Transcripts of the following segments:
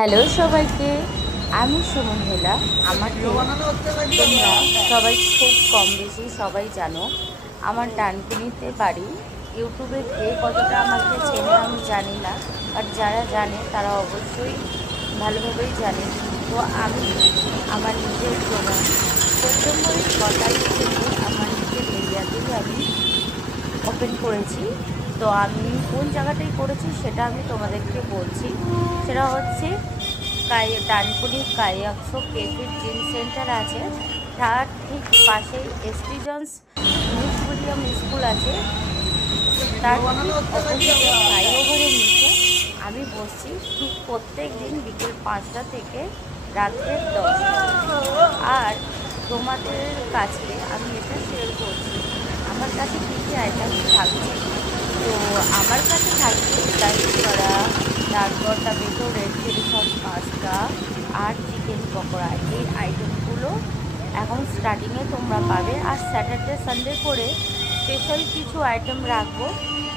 Hello সবাইকে, আমি সুমন হেলা। আমাকে তোমরা সবাই খুব কম বেশি সবাই জানো। আমার ডানকুনিতে বাড়ি। ইউটিউবে কে কতটা আমাকে চেনে আমি জানি না, আর যারা জানে তারা অবশ্যই ভালোভাবেই জানে। তো আমি আমার নিজের প্রমাণ সেপ্টেম্বরের 6 তারিখ থেকে আমার নিজের এরিয়াতেই আমি ওপেন করেছি। তো আমি কোন জায়গাটাই করেছি সেটা আমি তোমাদেরকে বলছি। সেটা হচ্ছে ডানকুনি কায়াকশো কেফির জিম সেন্টার আছে, তার ঠিক পাশেই S T John's English medium school আছে, তার ঠিক অপোজিটে ফ্লাইওভারের নিচে আমি বসছি ঠিক প্রত্যেক দিন বিকেল 5টা থেকে রাত্রের 10টা। আর তোমাদের কাছে আমি এটা শেয়ার করছি আমার কাছে কী কী আইটেম থাকছে। তো আমার কাছে থাকছে ডাইস করা, তারপর tomato red chilli sauce pasta আর চিকেন পকোড়া। এই আইটেমগুলো এখন স্টার্টিংয়ে তোমরা পাবে। আর স্যাটারডে সানডে করে স্পেশাল কিছু আইটেম রাখবো,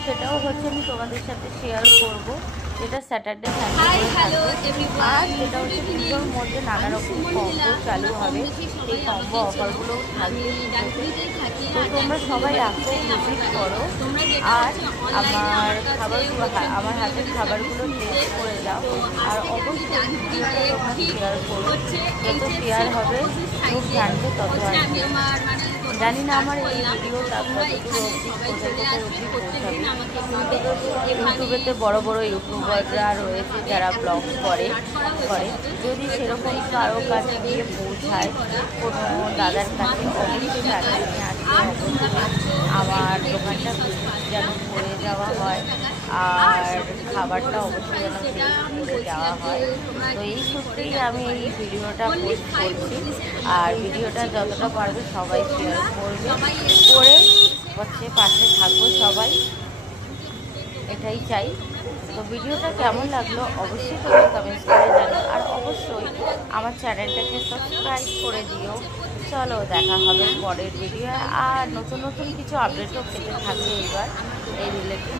সেটাও হচ্ছে আমি তোমাদের সাথে শেয়ার করব, যেটা স্যাটারডে সানডে করে থাকবে। আর যেটা হচ্ছে পুজোর মধ্যে নানা রকম কম্বো চালু হবে, সেই কম্বো অফারগুলো থাকবে। তো তোমরা সবাই আসো, ভিজিট করো, আর আমার হাতের খাবারগুলো টেস্ট করে যাও। আর অবশ্যই ভিডিওটা তোমরা শেয়ার করো, যত শেয়ার হবে খুব জানবে তত আসবে। জানি না আমার এই ভিডিওটা ইউটিউবেতে বড় বড় ইউটিউবাররা রয়েছে যারা ব্লগ করে, যদি সেরকম কারো কাছে গিয়ে পৌঁছায়, কোনো দাদার কাছে, অবশ্যই তাদেরকে আমার দোকানটা যেন করে যাওয়া হয়, আর খাবারটা অবশ্যই যেন করে দেওয়া হয়। তো এই সূত্রেই আমি এই ভিডিওটা পোস্ট করছি। আর ভিডিওটা যতটা পারবে সবাই শেয়ার করবে, করে হচ্ছে পাশে থাকবো সবাই, এটাই চাই। তো ভিডিওটা কেমন লাগলো অবশ্যই তোমরা কমেন্টস করে জানিও, আর অবশ্যই আমার চ্যানেলটাকে সাবস্ক্রাইব করে দিও। চলো দেখা হবে পরের ভিডিও, আর নতুন নতুন কিছু আপডেটও পেতে থাকবে এবার এই রিলেটেড।